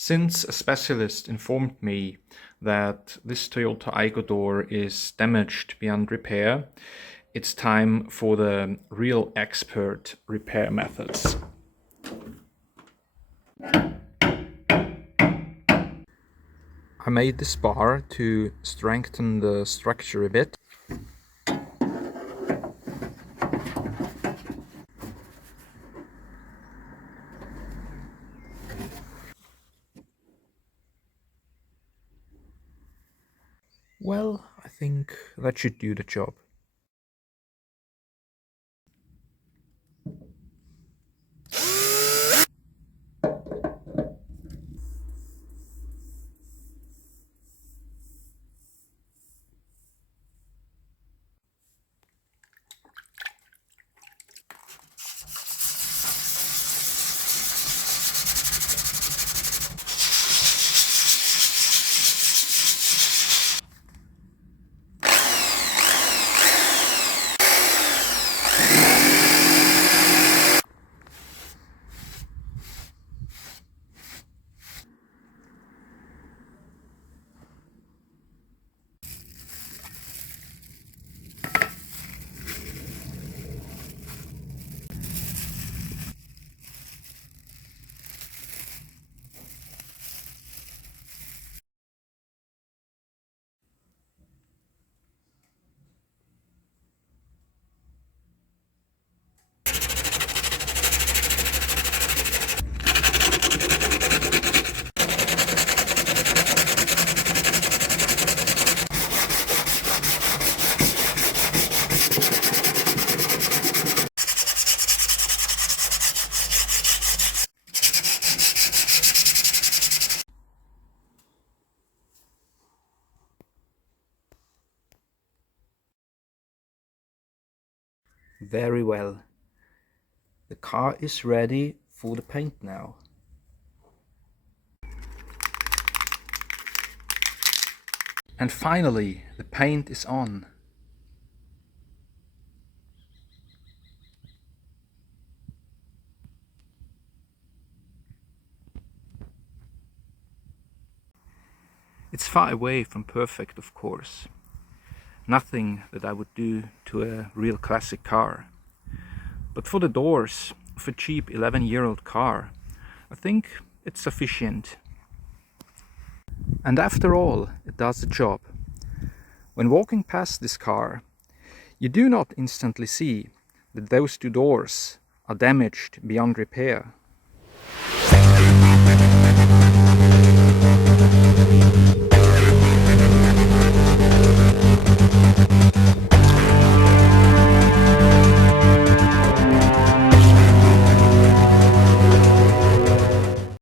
Since a specialist informed me that this Toyota Aygo door is damaged beyond repair, it's time for the real expert repair methods. I made this bar to strengthen the structure a bit. Well, I think that should do the job. Very well. The car is ready for the paint now. And finally, the paint is on. It's far away from perfect, of course. Nothing that I would do to a real classic car. But for the doors of a cheap 11-year-old car, I think it's sufficient. And after all, it does the job. When walking past this car, you do not instantly see that those two doors are damaged beyond repair.